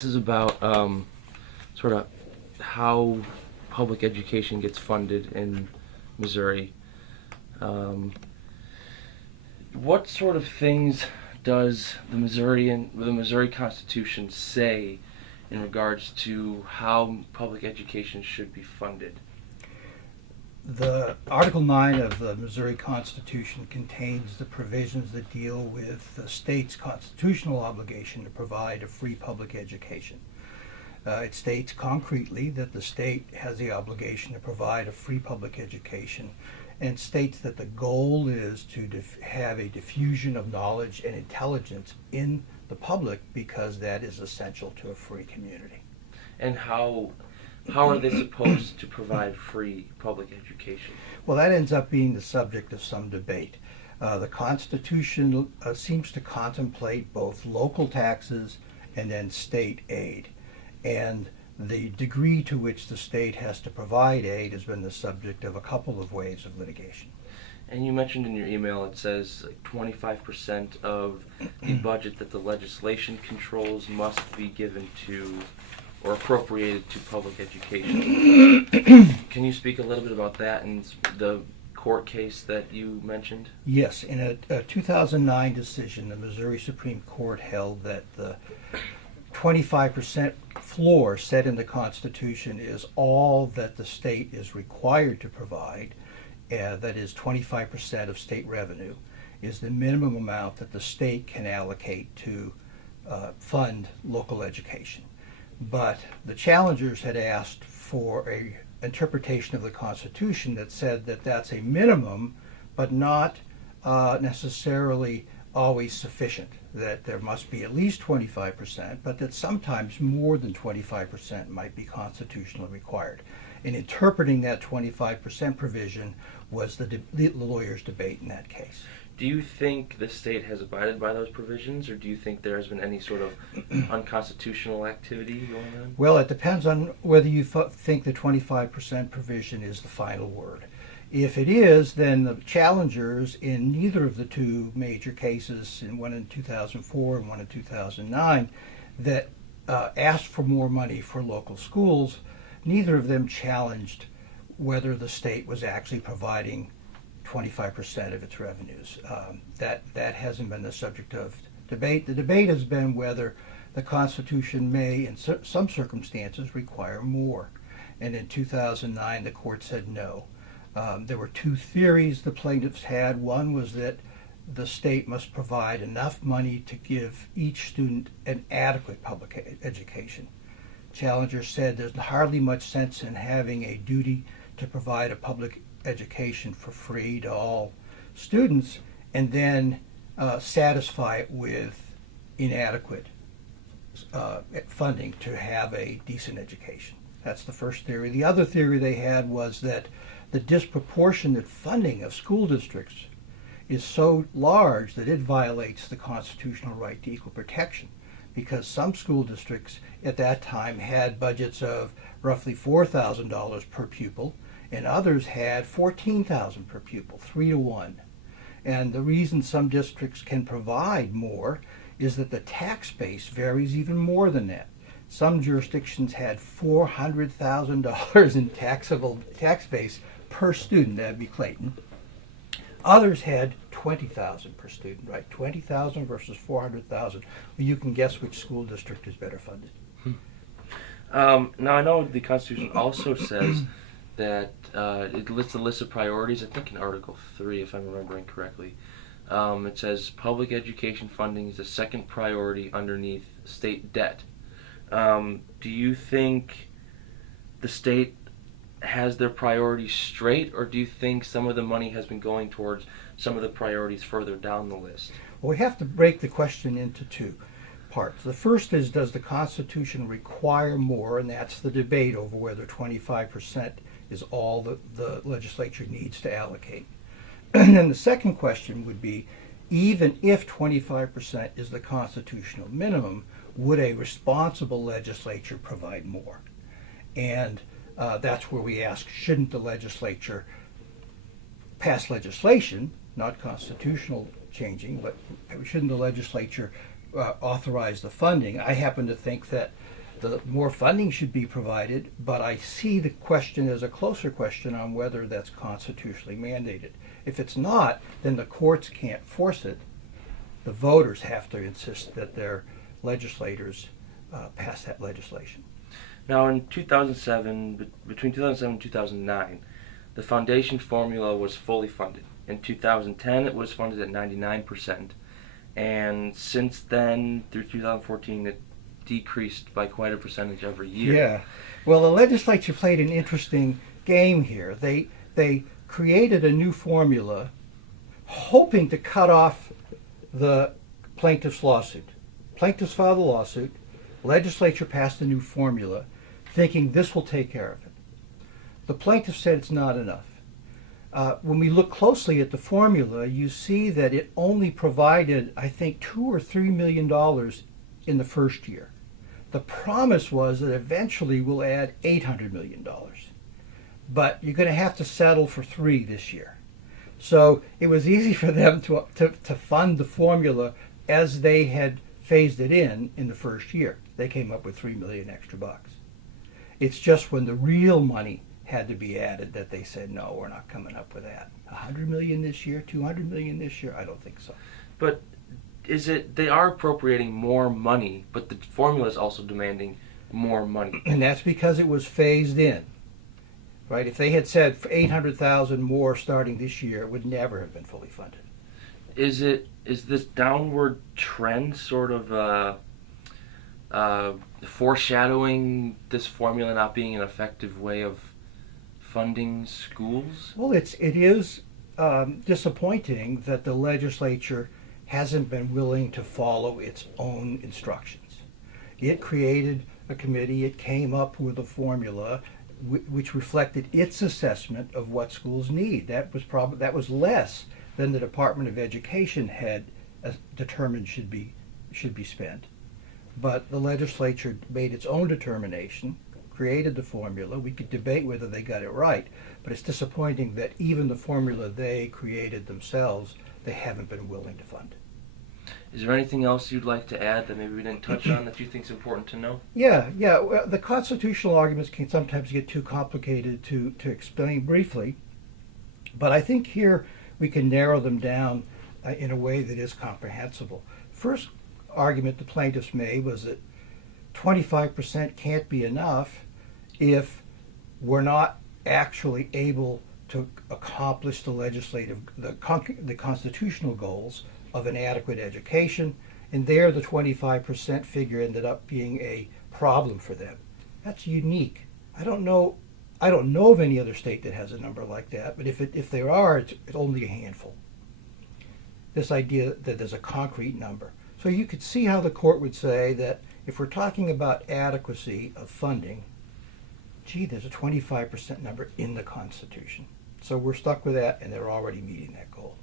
This is about sort of how public education gets funded in Missouri. Um, what sort of things does the Missouri Constitution say in regards to how public education should be funded? The Article 9 of the Missouri Constitution contains the provisions that deal with the state's constitutional obligation to provide a free public education. It states concretely that the state has the obligation to provide a free public education, and states that the goal is to have a diffusion of knowledge and intelligence in the public because that is essential to a free community. And how are they supposed to provide free public education? Well, that ends up being the subject of some debate. The Constitution seems to contemplate both local taxes and then state aid. And the degree to which the state has to provide aid has been the subject of a couple of waves of litigation. And you mentioned in your email it says like 25% of the budget that the legislation controls must be given to or appropriated to public education. Can you speak a little bit about that and the court case that you mentioned? Yes, in a 2009 decision, the Missouri Supreme Court held that the 25% floor set in the Constitution is all that the state is required to provide. That is 25% of state revenue is the minimum amount that the state can allocate to fund local education. But the challengers had asked for a interpretation of the Constitution that said that that's a minimum, but not necessarily always sufficient, that there must be at least 25%, but that sometimes more than 25% might be constitutionally required. In interpreting that 25% provision was the lawyers' debate in that case. Do you think the state has abided by those provisions, or do you think there has been any sort of unconstitutional activity going on? Well, it depends on whether you think the 25% provision is the final word. If it is, then the challengers in neither of the two major cases, one in 2004 and one in 2009, that asked for more money for local schools, neither of them challenged whether the state was actually providing 25% of its revenues. That hasn't been the subject of debate. The debate has been whether the Constitution may, in some circumstances, require more. And in 2009, the court said no. There were two theories the plaintiffs had. One was that the state must provide enough money to give each student an adequate public education. Challengers said there's hardly much sense in having a duty to provide a public education for free to all students and then satisfy it with inadequate funding to have a decent education. That's the first theory. The other theory they had was that the disproportionate funding of school districts is so large that it violates the constitutional right to equal protection, because some school districts at that time had budgets of roughly $4,000 per pupil, and others had $14,000 per pupil, 3-to-1. And the reason some districts can provide more is that the tax base varies even more than that. Some jurisdictions had $400,000 in taxable tax base per student. That'd be Clayton. Others had $20,000 per student, right? $20,000 versus $400,000. Well, you can guess which school district is better funded. Now, I know the Constitution also says that it lists a list of priorities, I think in Article 3, if I'm remembering correctly. It says public education funding is the second priority underneath state debt. Do you think the state has their priorities straight, or do you think some of the money has been going towards some of the priorities further down the list? Well, we have to break the question into two parts. The first is, does the Constitution require more? And that's the debate over whether 25% is all the legislature needs to allocate. And then the second question would be, even if 25% is the constitutional minimum, would a responsible legislature provide more? And that's where we ask, shouldn't the legislature pass legislation, not constitutional changing, but shouldn't the legislature authorize the funding? I happen to think that the more funding should be provided, but I see the question as a closer question on whether that's constitutionally mandated. If it's not, then the courts can't force it. The voters have to insist that their legislators pass that legislation. Now, in 2007, between 2007 and 2009, the foundation formula was fully funded. In 2010, it was funded at 99%, and since then, through 2014, it decreased by quite a percentage every year. Yeah. Well, the legislature played an interesting game here. They created a new formula hoping to cut off the plaintiff's lawsuit. Plaintiffs filed a lawsuit. Legislature passed a new formula thinking this will take care of it. The plaintiff said it's not enough. When we look closely at the formula, you see that it only provided, I think, $2 or $3 million in the first year. The promise was that eventually we'll add $800 million. But you're going to have to settle for $3 million this year. So it was easy for them to fund the formula as they had phased it in the first year. They came up with $3 million extra bucks. It's just when the real money had to be added that they said, no, we're not coming up with that. $100 million this year, $200 million this year? I don't think so. But they are appropriating more money, but the formula is also demanding more money. And that's because it was phased in. Right? If they had said 800,000 more starting this year, it would never have been fully funded. Is this downward trend sort of foreshadowing this formula not being an effective way of funding schools? Well, it is disappointing that the legislature hasn't been willing to follow its own instructions. It created a committee. It came up with a formula which reflected its assessment of what schools need. That was less than the Department of Education had determined should be spent. But the legislature made its own determination, created the formula. We could debate whether they got it right, but it's disappointing that even the formula they created themselves, they haven't been willing to fund. Is there anything else you'd like to add that maybe we didn't touch on that you think is important to know? Yeah. Well, the constitutional arguments can sometimes get too complicated to explain briefly, but I think here we can narrow them down in a way that is comprehensible. First argument the plaintiffs made was that 25% can't be enough if we're not actually able to accomplish the constitutional goals of an adequate education, and there the 25% figure ended up being a problem for them. That's unique. I don't know of any other state that has a number like that, but if there are, it's only a handful. This idea that there's a concrete number. So you could see how the court would say that if we're talking about adequacy of funding, gee, there's a 25% number in the Constitution. So we're stuck with that, and they're already meeting that goal.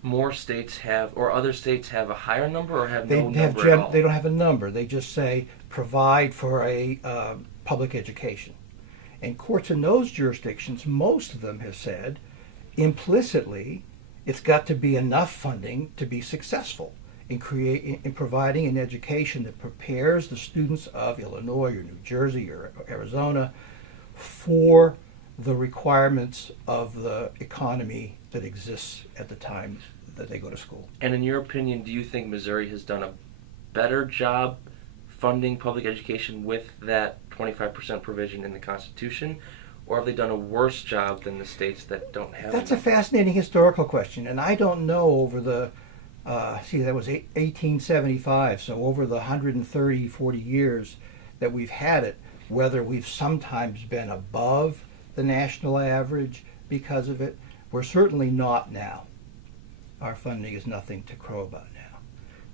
More states have, or other states have a higher number, or have no number at all? They don't have a number. They just say provide for a public education. And courts in those jurisdictions, most of them have said implicitly it's got to be enough funding to be successful in providing an education that prepares the students of Illinois or New Jersey or Arizona for the requirements of the economy that exists at the time that they go to school. And in your opinion, do you think Missouri has done a better job funding public education with that 25% provision in the Constitution, or have they done a worse job than the states that don't have That's enough? a fascinating historical question, and I don't know over the, that was 1875, so over the 130, 40 years that we've had it, whether we've sometimes been above the national average because of it. We're certainly not now. Our funding is nothing to crow about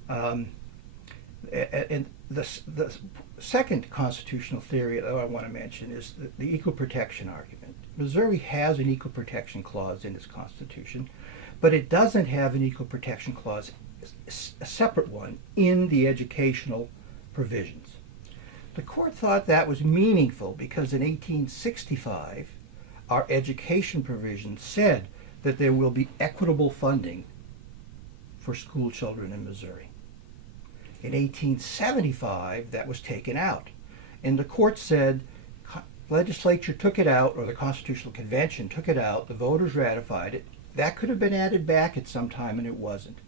now. And the second constitutional theory that I want to mention is the equal protection argument. Missouri has an equal protection clause in its constitution, but it doesn't have an equal protection clause, a separate one, in the educational provisions. The court thought that was meaningful because in 1865, our education provision said that there will be equitable funding for school children in Missouri. In 1875, that was taken out. And the court said, legislature took it out, or the Constitutional Convention took it out, the voters ratified it. That could have been added back at some time, and it wasn't.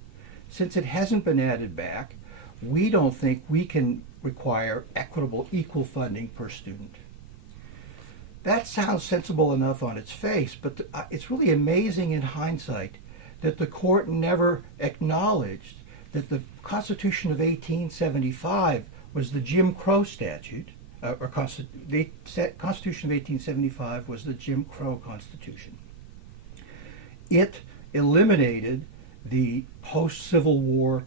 Since it hasn't been added back, we don't think we can require equitable, equal funding per student. That sounds sensible enough on its face, but it's really amazing in hindsight that the court never acknowledged that the Constitution of 1875 was the Jim Crow statute, the Constitution of 1875 was the Jim Crow Constitution. It eliminated the post-Civil War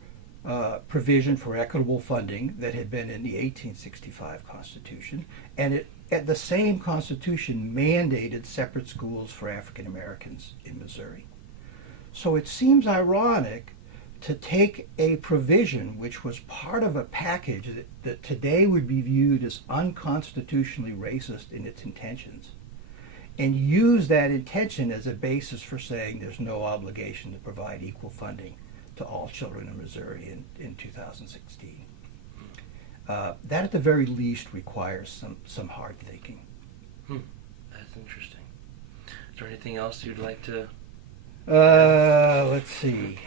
provision for equitable funding that had been in the 1865 Constitution, and the same Constitution mandated separate schools for African Americans in Missouri. So it seems ironic to take a provision which was part of a package that today would be viewed as unconstitutionally racist in its intentions, and use that intention as a basis for saying there's no obligation to provide equal funding to all children in Missouri in 2016. That at the very least requires some hard thinking. That's interesting. Is there anything else you'd like to? Let's see.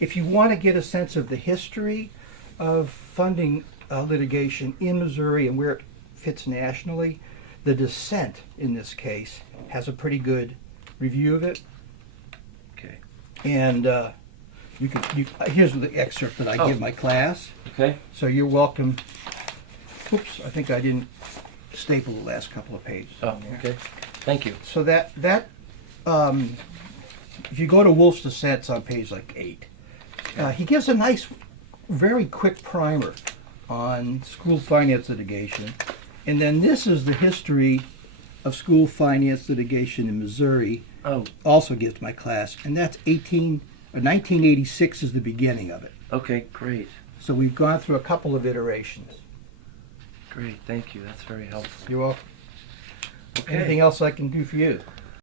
If you want to get a sense of the history of funding litigation in Missouri and where it fits nationally, the dissent in this case has a pretty good review of it. Okay. And here's the excerpt that I give my class. Okay. So you're welcome. Oops, I think I didn't staple the last couple of pages. Oh, okay. Thank you. So that if you go to Wolf's dissents on page 8, he gives a nice, very quick primer on school finance litigation. And then this is the history of school finance litigation in Missouri. Oh. Also gives my class, and that's 1986 is the beginning of it. Okay, great. So we've gone through a couple of iterations. Great, thank you. That's very helpful. You're welcome. Okay. Anything else I can do for you?